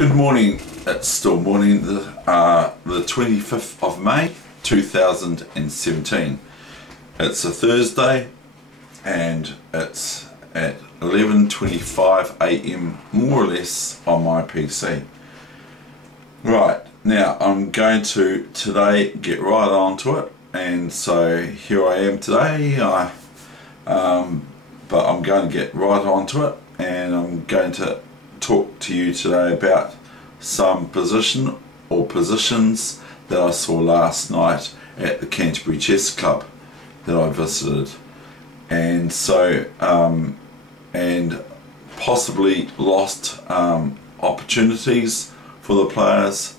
Good morning. It's still morning, the 25th of May 2017. It's a Thursday and it's at 11:25 AM more or less on my PC. Right, now I'm going to today get right on to it, and so here I am today. But I'm going to get right on to it, and I'm going to talk to you today about some positions that I saw last night at the Canterbury Chess Club that I visited, and so and possibly lost opportunities for the players,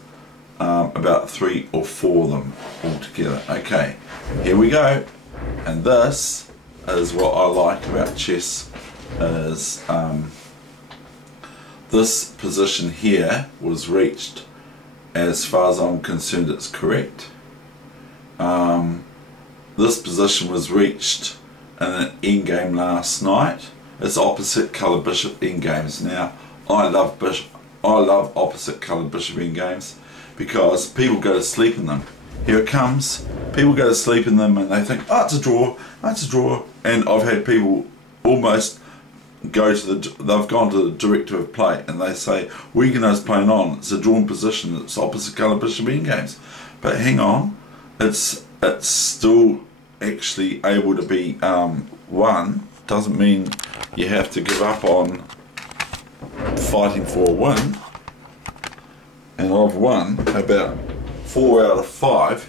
about 3 or 4 of them altogether. Okay, here we go, and this is what I like about chess is this position here was reached. As far as I'm concerned, it's correct. This position was reached in an endgame last night. It's opposite colour bishop endgames. Now I love opposite colour bishop endgames because people go to sleep in them. Here it comes. People go to sleep in them and they think, oh, it's a draw, it's a draw. And I've had people almost go to they've gone to the director of play and they say, Weegenaar's playing on, it's a drawn position, it's opposite colour bishop endgames. But hang on, it's still actually able to be won. Doesn't mean you have to give up on fighting for a win. And I've won about 4 out of 5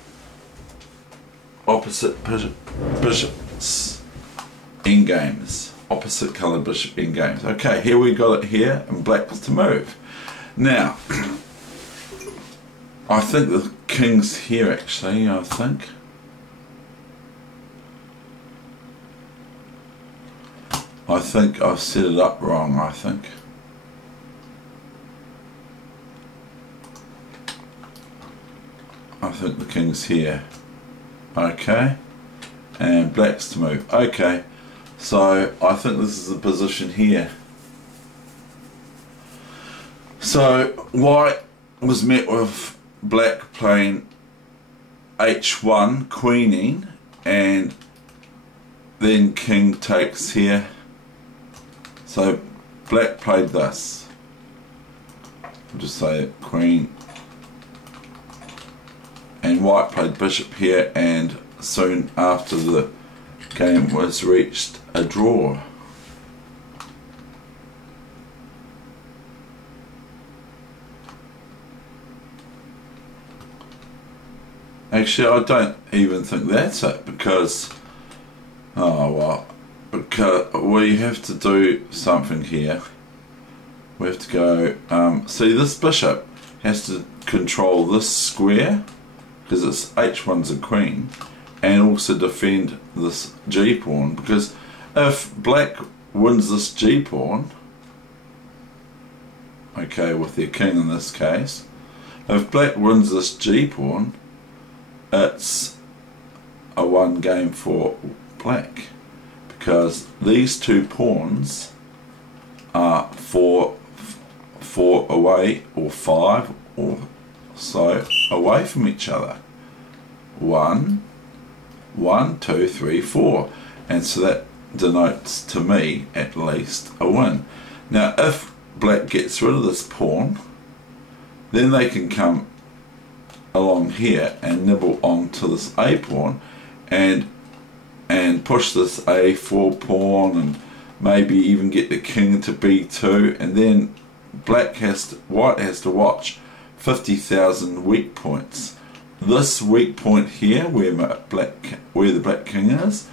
opposite bishops endgames. Opposite colour bishop endgames. Okay, here we got it here, and black was to move. Now, I think the king's here actually, I think. I've set it up wrong, I think. I think the king's here. Okay, and black's to move. Okay, so I think this is the position here. So white was met with black playing h1, queening, and then king takes here. So black played this. I'll just say it, queen, and white played bishop here, and soon after the game was reached a draw. Actually, I don't even think that's it, because because we have to do something here. We have to go see, this bishop has to control this square because it's h1's a queen, and also defend this g pawn, because if black wins this g pawn, okay, with their king in this case, if black wins this g pawn, it's a 1 game for black, because these 2 pawns are 4 away, or 5 or so away from each other. 1, 2, 3, 4, and so that denotes to me at least a win. Now if black gets rid of this pawn, then they can come along here and nibble onto this a pawn and push this a4 pawn, and maybe even get the king to b2, and then white has to watch 50,000 weak points. This weak point here, where the black king is,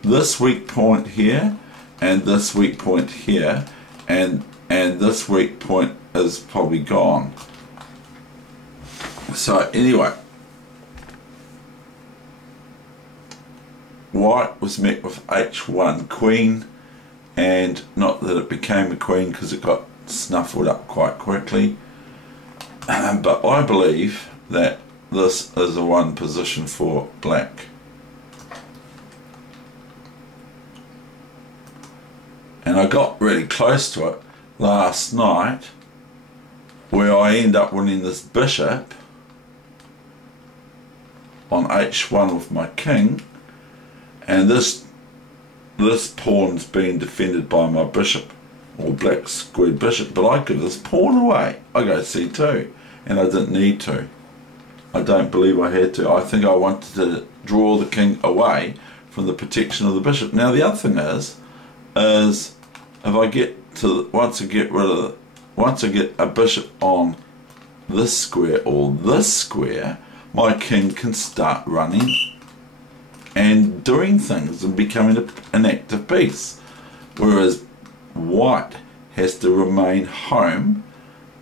this weak point here, and this weak point here, and this weak point is probably gone. So anyway, white was met with h1 queen, and not that it became a queen because it got snuffled up quite quickly, but I believe that this is a 1 position for black. And I got really close to it last night, where I end up winning this bishop on h1 with my king, and this pawn's being defended by my bishop, or black squared bishop, but I give this pawn away. I go c2, and I didn't need to. I don't believe I had to. I think I wanted to draw the king away from the protection of the bishop. Now the other thing is if I get to, once I get a bishop on this square or this square, my king can start running and doing things and becoming an active piece, whereas white has to remain home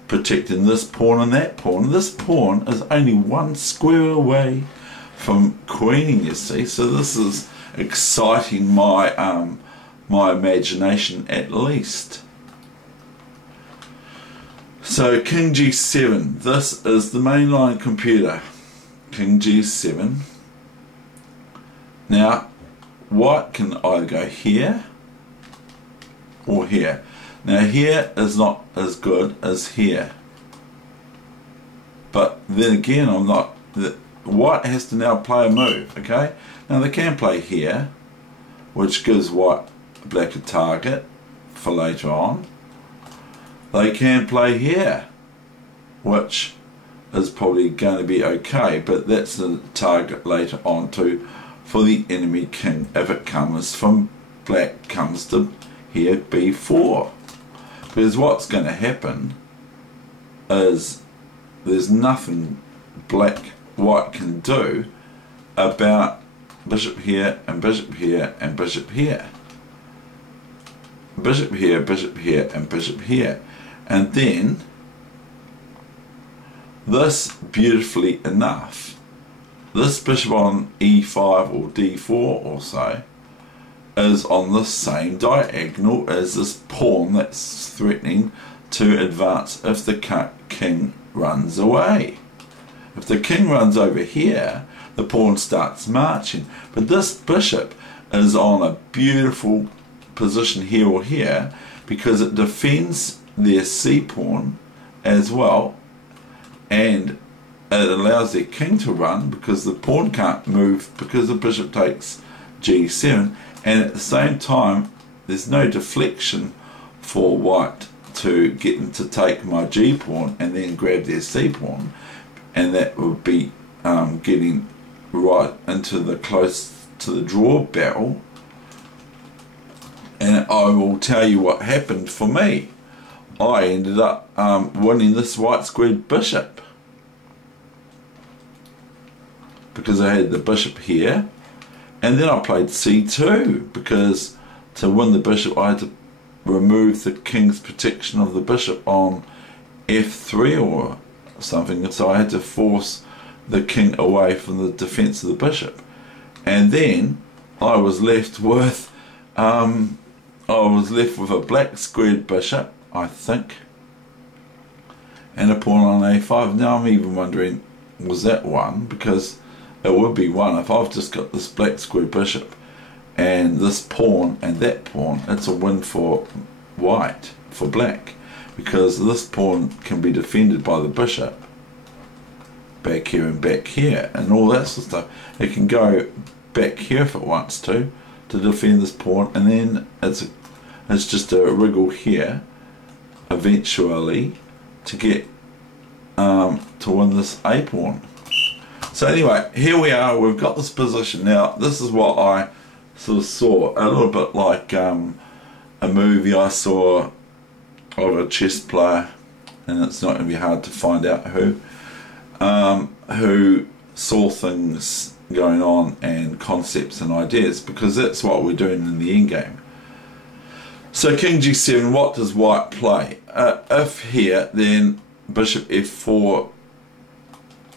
protecting this pawn and that pawn. This pawn is only one square away from queening, you see, so this is exciting my my imagination at least. So king g7, this is the mainline computer. King g7. Now white can either go here or here. Now here is not as good as here, but then again white has to now play a move. Okay, now they can play here, which gives black a target for later on. They can play here, which is probably going to be okay, but that's the target later on too for the enemy king if it comes from black comes to here b4. Because what's going to happen is there's nothing white can do about bishop here and bishop here and bishop here. Bishop here, bishop here and bishop here. And then this, beautifully enough, this bishop on e5 or d4 or so is on the same diagonal as this pawn that's threatening to advance if the king runs away. If the king runs over here, the pawn starts marching, but this bishop is on a beautiful position here or here because it defends their c pawn as well, and it allows their king to run because the pawn can't move because the bishop takes g7, and at the same time there's no deflection for white to get them to take my g pawn and then grab their c pawn, and that would be getting right into the close to the draw barrel. And I will tell you what happened for me. I ended up winning this white squared bishop because I had the bishop here, and then I played c2 because to win the bishop I had to remove the king's protection of the bishop on f3 or something, so I had to force the king away from the defense of the bishop, and then I was left with a black squared bishop, I think, and a pawn on a5. Now I'm even wondering, was that one? Because it would be one if I've just got this black squared bishop and this pawn and that pawn. It's a win for white, for black, because this pawn can be defended by the bishop back here and back here and all that sort of stuff. It can go back here if it wants to defend this pawn, and then it's just a wriggle here eventually to get to win this a pawn. So anyway, here we are, we've got this position. Now this is what I sort of saw, a little bit like a movie I saw of a chess player, and it's not going to be hard to find out who saw things going on and concepts and ideas, because that's what we're doing in the endgame. So king g7, what does white play? If here, then bishop f4,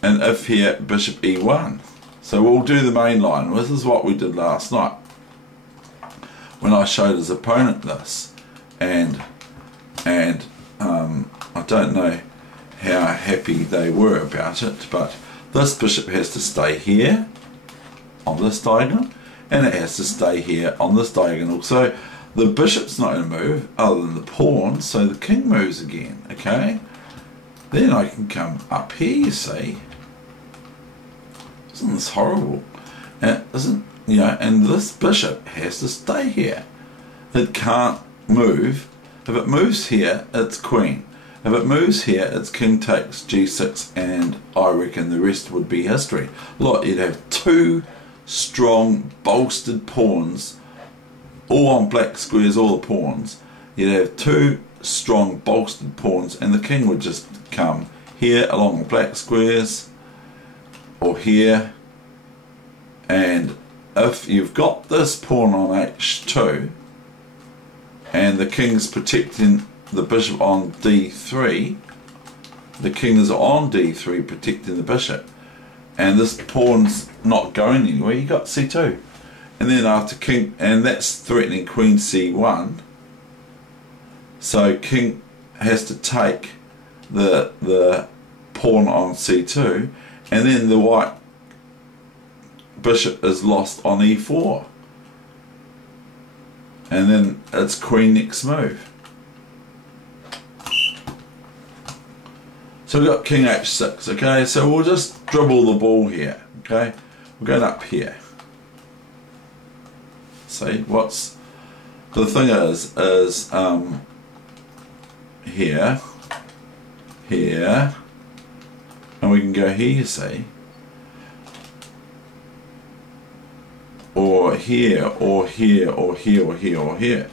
and if here, bishop e1. So we'll do the main line. This is what we did last night when I showed his opponent this, and I don't know how happy they were about it, but this bishop has to stay here on this diagonal, and it has to stay here on this diagonal. So the bishop's not going to move other than the pawn, so the king moves again, okay? Then I can come up here, you see. Isn't this horrible? And isn't, you know, and this bishop has to stay here. It can't move. If it moves here, it's queen. If it moves here, it's king takes g6, and I reckon the rest would be history. Look, you'd have two strong, bolstered pawns, all on black squares, all the pawns. You'd have two strong, bolstered pawns, and the king would just come here along the black squares, or here. And if you've got this pawn on h2, and the king's protecting the bishop on d3, the king is on d3 protecting the bishop, and this pawn's not going anywhere, you got c2. And then after king, and that's threatening queen c1, so king has to take the pawn on c2, and then the white bishop is lost on e4, and then it's queen next move. So we've got king h6, okay, so we'll just dribble the ball here, okay, we're going up here. See, what's the thing is here, here, and we can go here, you see, or here, or here, or here, or here, or here.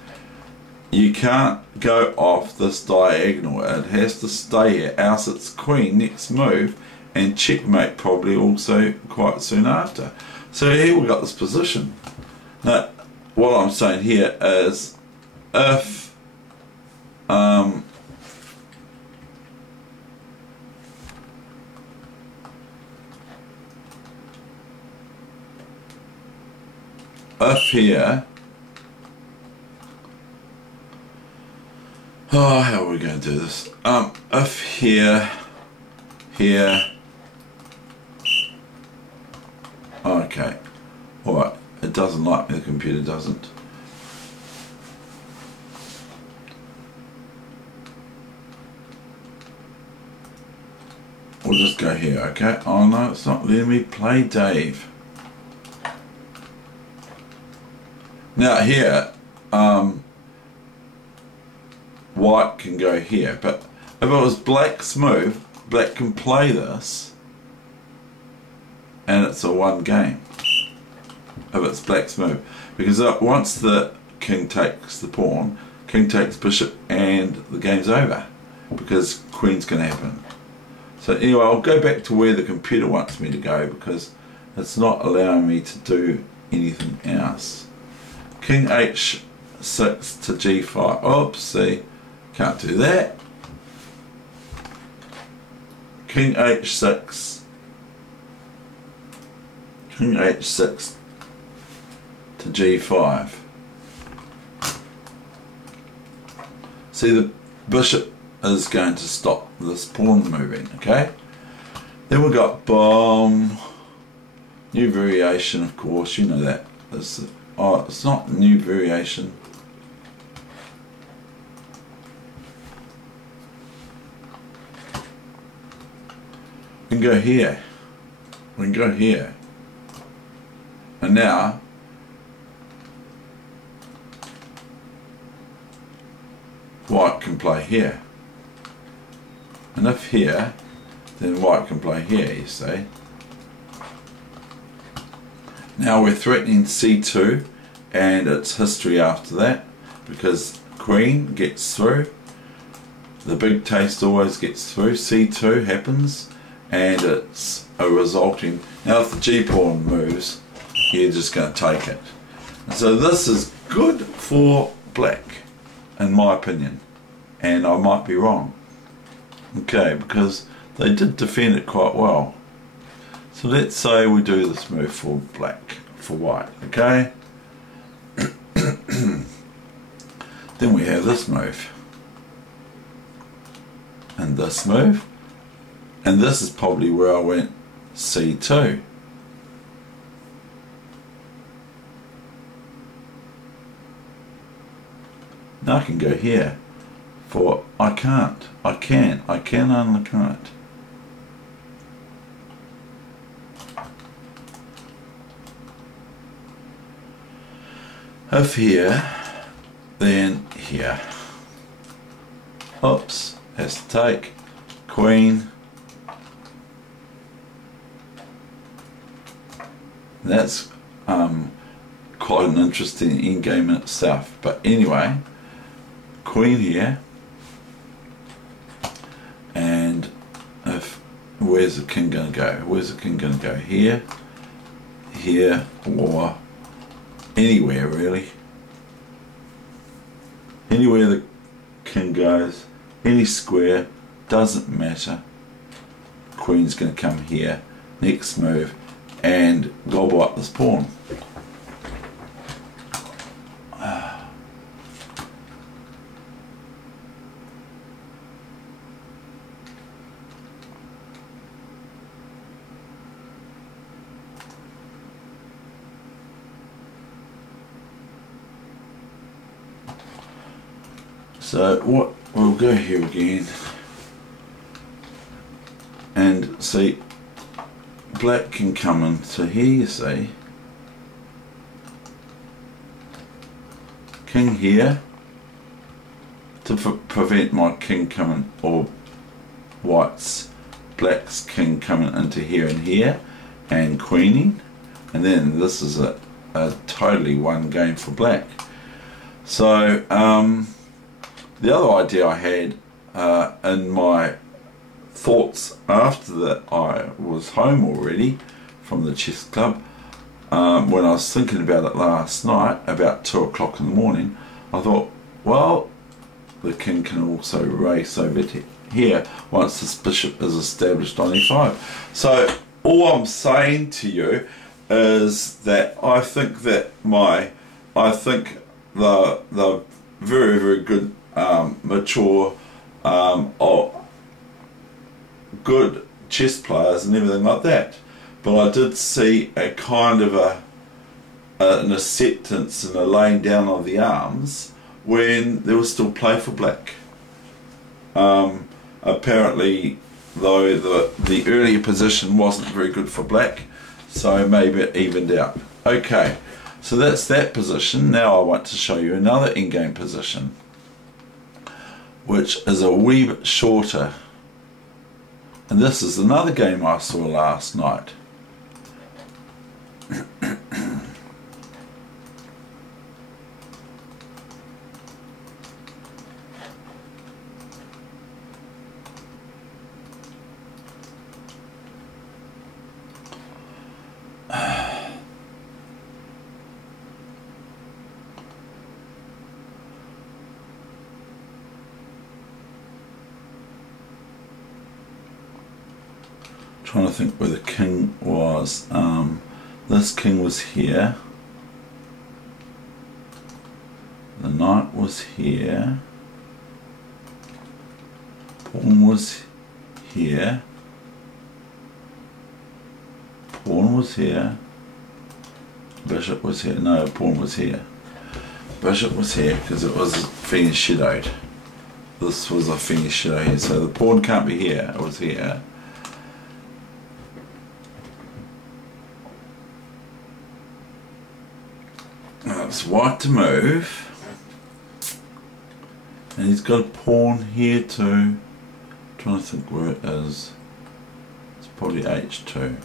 You can't go off this diagonal, it has to stay here, else it's queen next move, and checkmate probably also quite soon after. So here we've got this position. Now what I'm saying here is, if here, oh, how are we going to do this? If here, here, okay, alright, it doesn't like me, the computer doesn't. We'll just go here, okay? Oh no, it's not letting me play Dave. Now here, white can go here, but if it was black's move, black can play this, and it's a one game. If it's black's move, because once the king takes the pawn, king takes bishop, and the game's over, because queen's going to happen. So anyway, I'll go back to where the computer wants me to go, because it's not allowing me to do anything else. King h6 to g5. Oopsie, can't do that. King h6. King h6 to g5. See, the bishop is going to stop this pawn moving, okay? Then we've got bomb. New variation, of course, you know that. Oh, it's not new variation. We can go here. We can go here. And now white can play here. And if here, then white can play here, you see. Now we're threatening c2, and it's history after that, because queen gets through, the big taste always gets through, c2 happens, and it's a resulting, now if the g pawn moves, you're just going to take it. And so this is good for black, in my opinion, and I might be wrong, okay, because they did defend it quite well. So let's say we do this move for black, for white, okay? Then we have this move, and this move, and this is probably where I went c2. Now I can go here, for I can't. I can only can't. If here, then here. Oops, has to take. Queen. That's quite an interesting endgame in itself. But anyway, queen here. And if where's the king gonna go? Where's the king gonna go? Here, here, or anywhere really. Anywhere the king goes, any square, doesn't matter. Queen's gonna come here, next move, and gobble up this pawn. So what we'll go here again and see black can come into here, you see. King here to prevent my king coming, or black's king coming into here and here, and queening, and then this is a totally one game for black. So the other idea I had in my thoughts after that I was home already from the chess club, when I was thinking about it last night about 2 o'clock in the morning, I thought, well, the king can also race over to here once this bishop is established on e5. So all I'm saying to you is that I think that the very, very good mature good chess players and everything like that, but I did see a kind of an acceptance and a laying down of the arms when there was still play for black. Apparently though the earlier position wasn't very good for black, so maybe it evened out. Okay, so that's that position. Now I want to show you another endgame position, which is a wee bit shorter, and this is another game I saw last night. Trying to think where the king was. This king was here. The knight was here. Pawn was here. Pawn was here. Bishop was here. No, pawn was here. Bishop was here because it was finished shadowed. This was a finished shadow here, so the pawn can't be here. It was here. It's white to move, and he's got a pawn here too. I'm trying to think where it is. It's probably h2,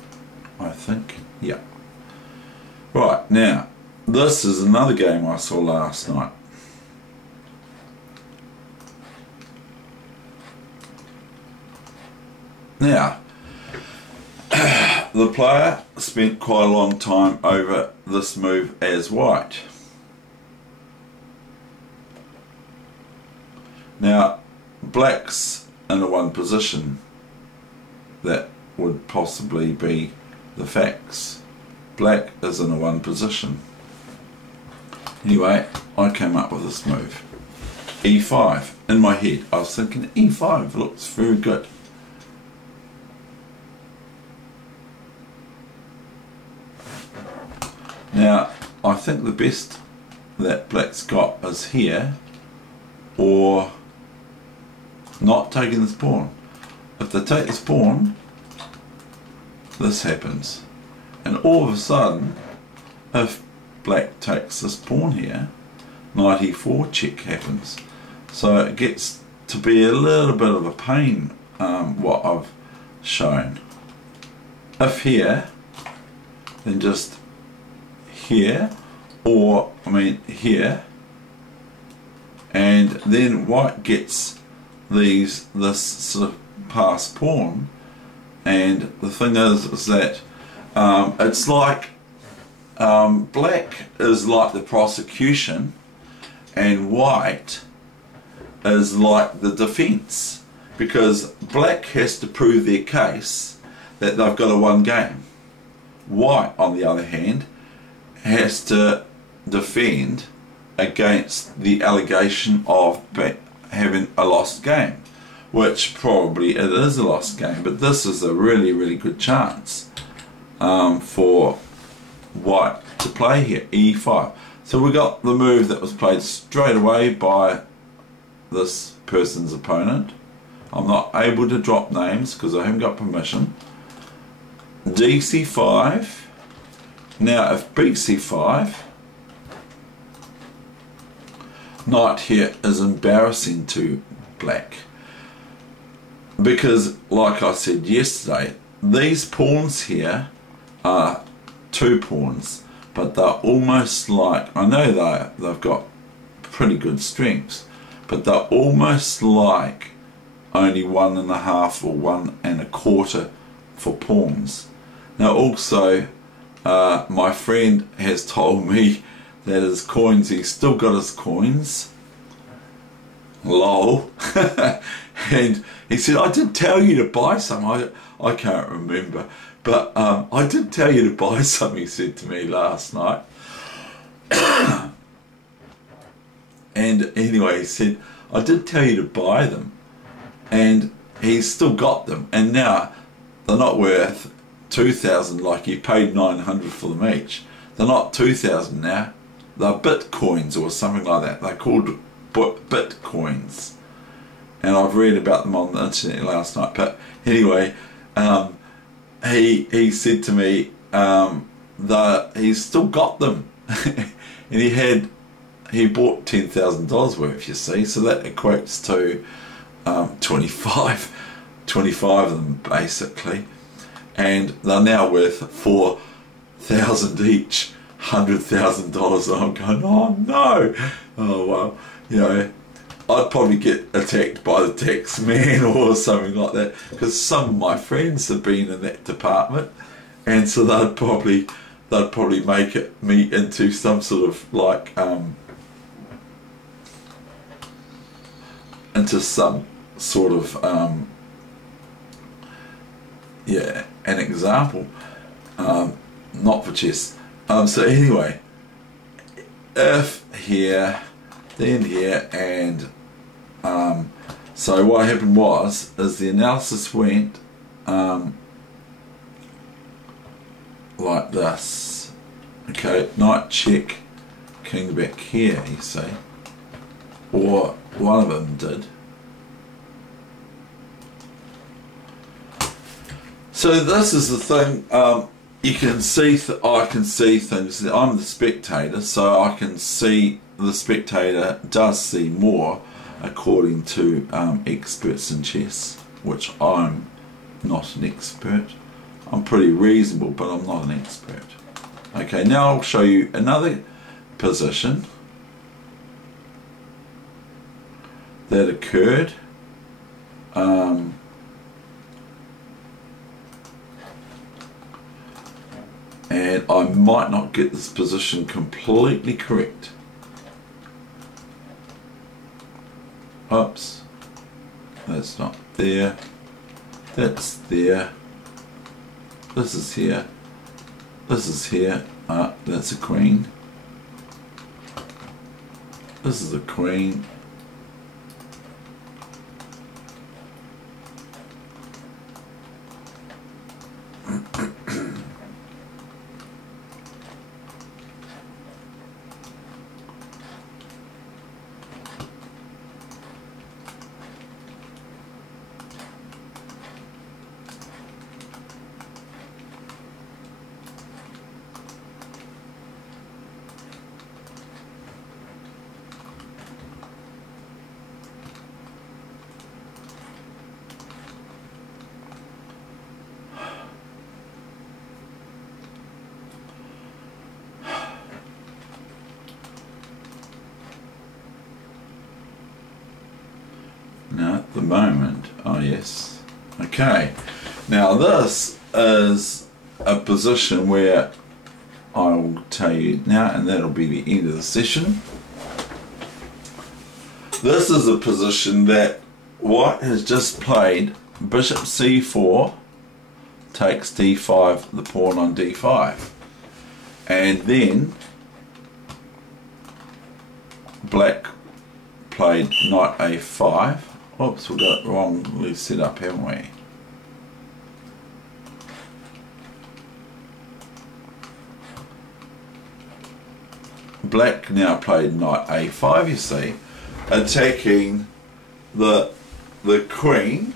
I think. Yeah. Right, now this is another game I saw last night. Now the player spent quite a long time over this move as white. Now black's in a one position. That would possibly be the facts. Black is in a one position. Anyway, I came up with this move. e5. In my head I was thinking e5 looks very good. Now I think the best that black's got is here, or not taking this pawn. If they take this pawn, this happens. And all of a sudden, if black takes this pawn here, knight e4 check happens. So it gets to be a little bit of a pain, what I've shown. If here, then just here, or I mean here, and then white gets this sort of passed pawn, and the thing is that it's like black is like the prosecution and white is like the defense, because black has to prove their case that they've got a one game. White, on the other hand, has to defend against the allegation of having a lost game, which probably it is a lost game, but this is a really good chance for white to play here, e5. So we got the move that was played straight away by this person's opponent. I'm not able to drop names because I haven't got permission. dc5. Now if bc5, knight here is embarrassing to black, because like I said yesterday, these pawns here are two pawns, but they're almost like, I know they've got pretty good strengths, but they're almost like only 1.5 or 1.25 for pawns. Now also, my friend has told me that his coins, he's still got his coins, lol. And he said, I did tell you to buy some. I can't remember, but I did tell you to buy some, he said to me last night. And anyway, he said, I did tell you to buy them, and he's still got them, and now they're not worth 2,000 like he paid 900 for them each. They're not 2,000 now, they're bitcoins or something like that. They're called bitcoins, and I've read about them on the internet last night. But anyway, he said to me that he's still got them. And he bought $10,000 worth, you see, so that equates to 25 of them basically, and they're now worth 4,000 each, $100,000. And I'm going, oh no, oh well, you know, I'd probably get attacked by the tax man or something like that, because some of my friends have been in that department, and so they'd probably make me into some sort of like into some sort of yeah, an example, not for chess. So anyway, if here, then here, and so what happened is the analysis went like this. Okay, knight check, king back here, you see, or one of them did. So this is the thing, you can see, I can see things, I'm the spectator, so I can see, the spectator does see more according to experts in chess, which I'm not an expert. I'm pretty reasonable, but I'm not an expert. Okay, now I'll show you another position that occurred. And I might not get this position completely correct. Oops, that's not there, that's there, this is here, this is here, that's a queen, this is a queen, moment. Oh yes. Okay. Now this is a position where I will tell you now, and that'll be the end of the session. This is a position that White has just played. Bishop c4 takes d5, the pawn on d5, and then Black played knight a5. Oops, we got it wrongly set up, haven't we? Black now played knight a5, you see, attacking the queen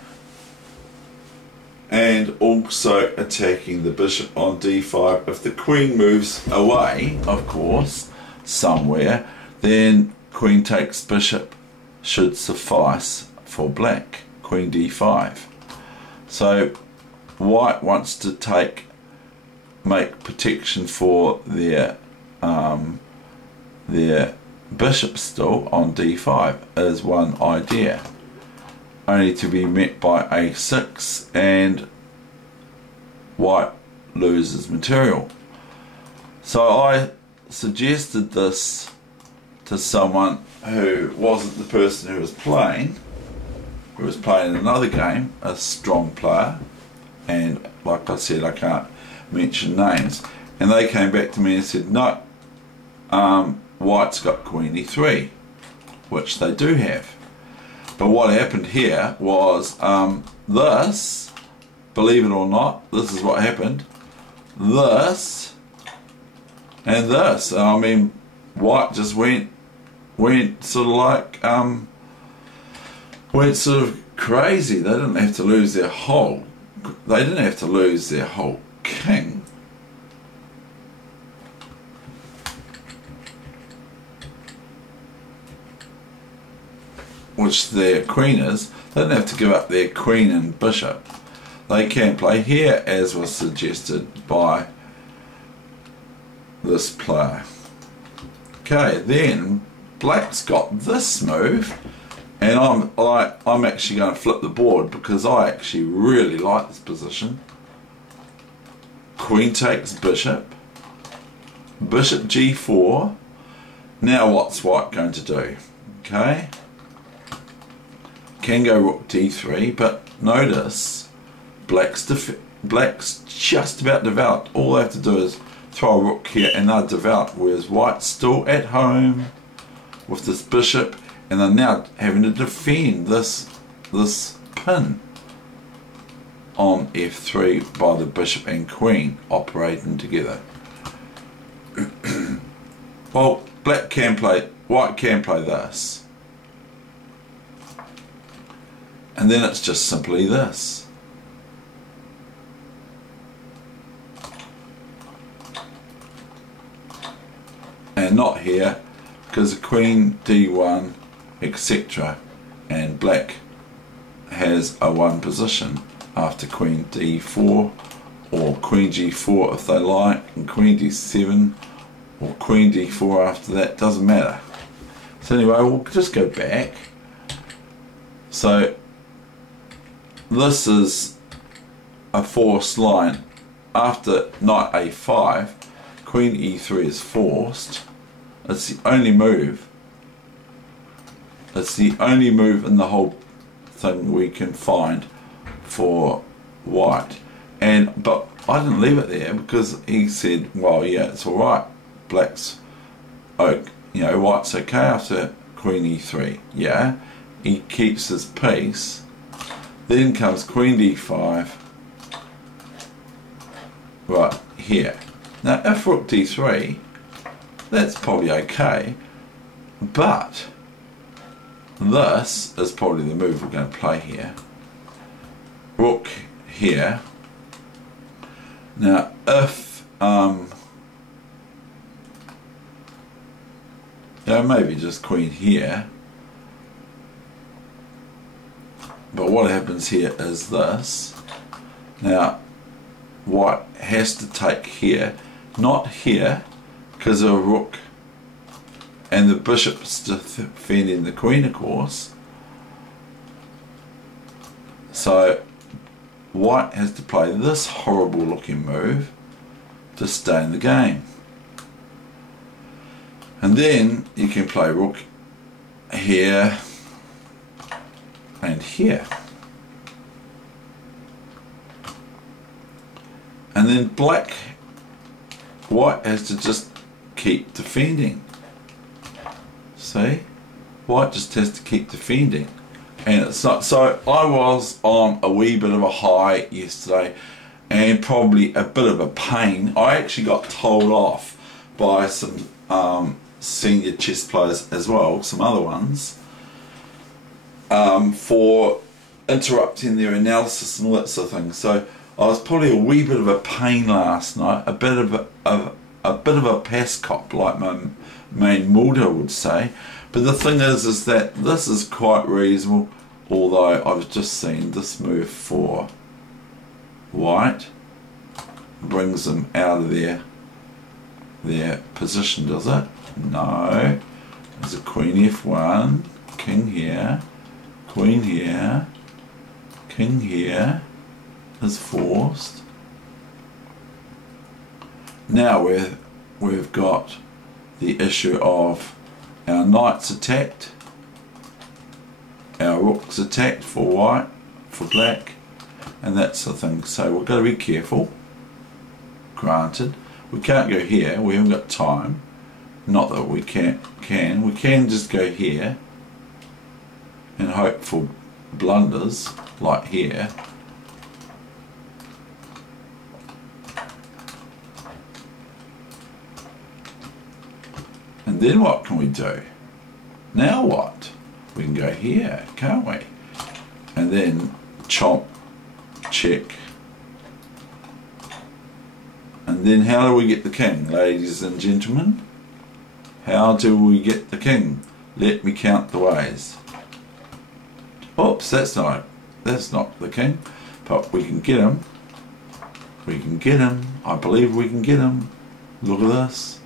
and also attacking the bishop on d5. If the queen moves away, of course, somewhere, then queen takes bishop should suffice for Black. Queen d5. So White wants to make protection for their bishop still on d5 is one idea, only to be met by a6, and White loses material. So I suggested this to someone who wasn't the person who was playing another game, a strong player, and like I said, I can't mention names, and they came back to me and said no, White's got queen e3, which they do have. But what happened here was this, believe it or not, this is what happened. This and this. I mean, White just went sort of like went sort of crazy. They didn't have to lose their whole king. Which their queen is. They don't have to give up their queen and bishop. They can play here, as was suggested by this player. Okay, then Black's got this move, and I'm actually going to flip the board because I actually really like this position. Queen takes bishop, bishop g4. Now what's White going to do? Okay, can go rook d3, but notice Black's just about developed. All they have to do is throw a rook here and they're developed, whereas White's still at home with this bishop, and they're now having to defend this pin on f3 by the bishop and queen operating together. Well, White can play this, and then it's just simply this. And not here, because the queen d1, etc., and Black has a 1 position after queen d4, or queen g4 if they like, and queen d7, or queen d4 after that, doesn't matter. So anyway, we'll just go back. So this is a forced line. After knight a5, queen e3 is forced. It's the only move. It's the only move in the whole thing we can find for White. But I didn't leave it there because he said, well, yeah, it's all right. Black's, White's okay after queen e3. Yeah, he keeps his peace. Then comes queen d5. Right here. Now, if rook d3, that's probably okay, but this is probably the move we're going to play here. Rook here. Now, if maybe just queen here, but what happens here is this. Now, White has to take here, not here, because of a rook, and the bishop's defending the queen, of course. So white has to play this horrible looking move to stay in the game. And then you can play rook here and here. And then white has to just keep defending. See? White just has to keep defending. And it's not, so I was on a wee bit of a high yesterday and probably a bit of a pain. I actually got told off by some senior chess players as well, some other ones, for interrupting their analysis and all that sort of thing. So I was probably a wee bit of a pain last night, a bit of a pascop, like my main Mulder would say. But the thing is that this is quite reasonable, although I've just seen this move for white brings them out of their position, does it? No. There's a queen f1, king here, queen here, king here is forced. Now we've got the issue of our knight's attacked, our rook's attacked for white, for black, and that's the thing. So we've got to be careful. Granted, we can't go here, we haven't got time. Not that we can just go here and hope for blunders like here. And then what can we do? Now what? We can go here, can't we? And then chomp, check. And then how do we get the king, ladies and gentlemen? How do we get the king? Let me count the ways. Oops, that's not the king. But we can get him. We can get him. I believe we can get him. Look at this.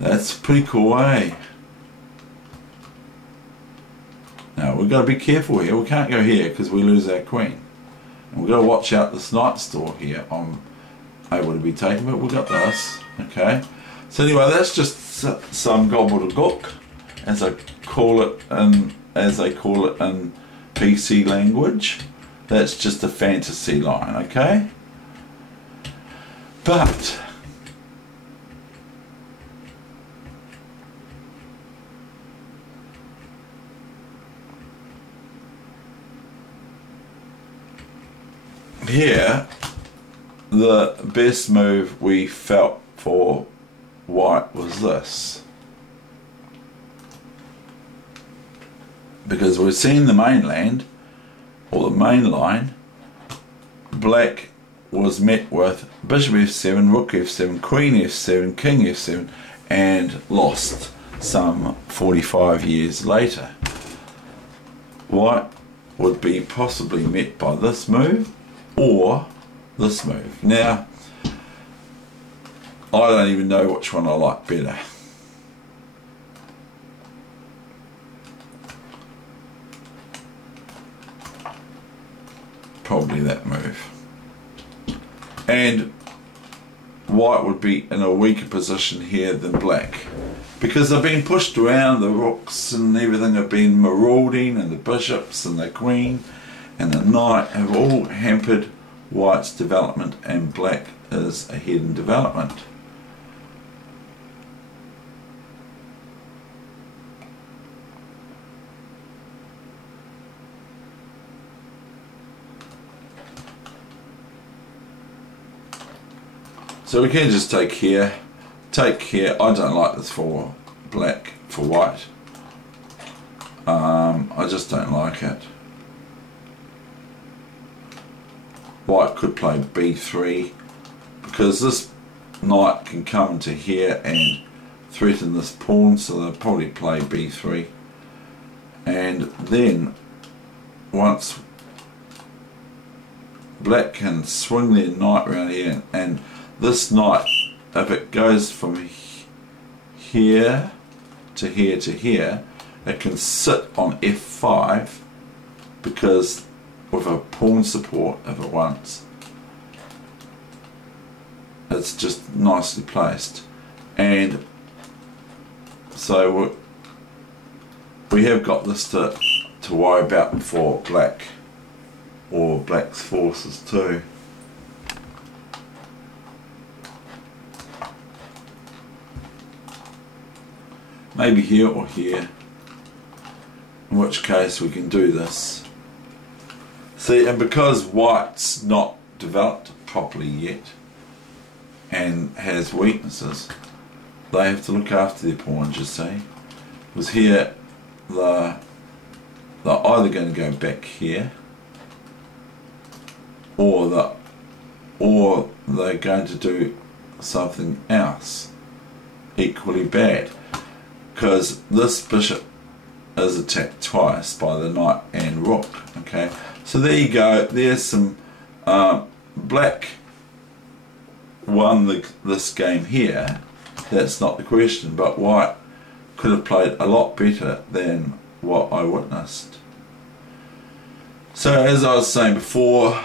That's pretty cool, eh? Now we've got to be careful here. We can't go here because we lose our queen. And we've got to watch out this knight store here. I'm able to be taken, but we've got this. Okay. So anyway, that's just some gobbledygook, as I call it in PC language. That's just a fantasy line, okay? But here, the best move we felt for white was this, because we've seen the mainland or the main line. Black was met with bishop f7, rook f7, queen f7, king f7, and lost some 45 years later. White would be possibly met by this move or this move. Now I don't even know which one I like better. Probably that move. And white would be in a weaker position here than black, because they've been pushed around, the rooks and everything have been marauding, and the bishops and the queen and the knight have all hampered white's development, and black is ahead in development. So we can just take here. I don't like this for black, for white. I just don't like it. White could play b3, because this knight can come into here and threaten this pawn, so they'll probably play b3. And then once black can swing their knight around here, and this knight, if it goes from here to here to here, it can sit on f5, because with a pawn support if it wants. It's just nicely placed, and so we have got this to worry about for black, or black's forces too. Maybe here or here, in which case we can do this. See, and because white's not developed properly yet and has weaknesses, they have to look after their pawns, you see. Because here they're either going to go back here, or they're going to do something else equally bad, because this bishop is attacked twice by the knight and rook. Okay, so there you go. There's some black won this game here. That's not the question, but white could have played a lot better than what I witnessed. So as I was saying before,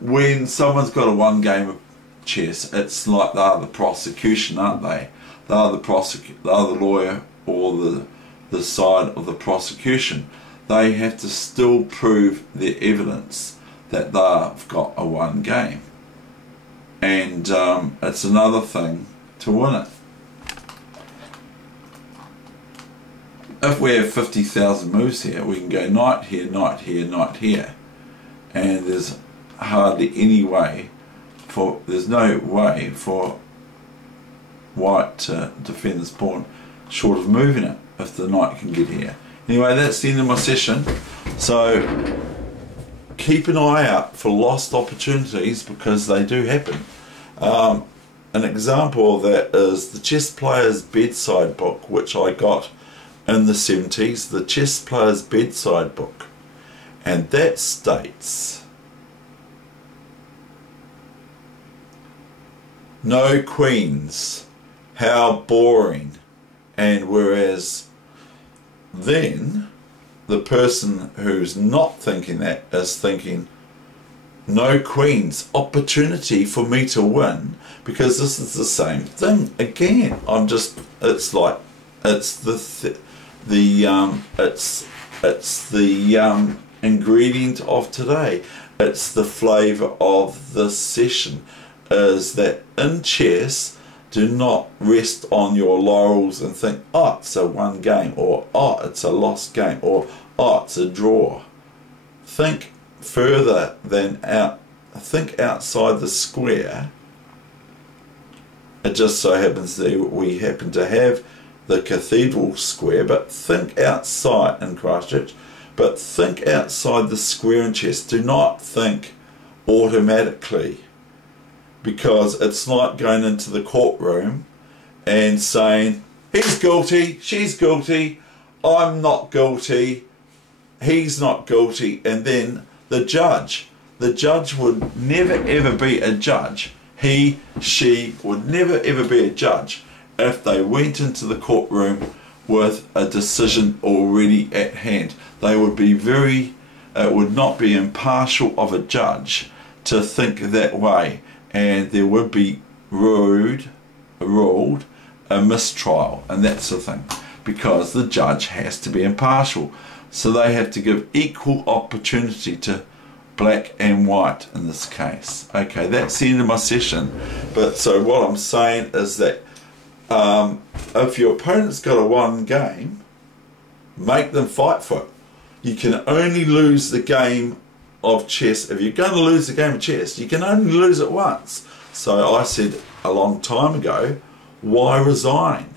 when someone's got a one game of chess, it's like they are the prosecution, aren't they? They are the lawyer, or the side of the prosecution. They have to still prove their evidence that they've got a one game, and it's another thing to win it. If we have 50,000 moves here, we can go knight here, knight here, knight here, and there's hardly any way there's no way for white to defend this pawn short of moving it if the knight can get here. Anyway, that's the end of my session. So keep an eye out for lost opportunities, because they do happen. An example of that is the Chess Player's Bedside book, which I got in the 70s, the Chess Player's Bedside book, and that states no queens, how boring. And whereas then the person who's not thinking that is thinking no queens, opportunity for me to win, because this is the same thing again. It's like it's the ingredient of today. It's the flavour of this session, is that in chess, do not rest on your laurels and think, oh, it's a one game, or oh, it's a lost game, or oh, it's a draw. Think further than think outside the square. It just so happens that we happen to have the cathedral square, but think outside in Christchurch, but think outside the square in chess. Do not think automatically, because it's like going into the courtroom and saying, he's guilty, she's guilty, I'm not guilty, he's not guilty, and then the judge would never ever be a judge. He, she would never ever be a judge if they went into the courtroom with a decision already at hand. They would be it would not be impartial of a judge to think that way, and there would be ruled a mistrial, and that's the thing, because the judge has to be impartial. So they have to give equal opportunity to black and white in this case. Okay, that's the end of my session. But so what I'm saying is that if your opponent's got a one game, make them fight for it. You can only lose the game of chess. If you're going to lose the game of chess, you can only lose it once. So I said a long time ago, why resign?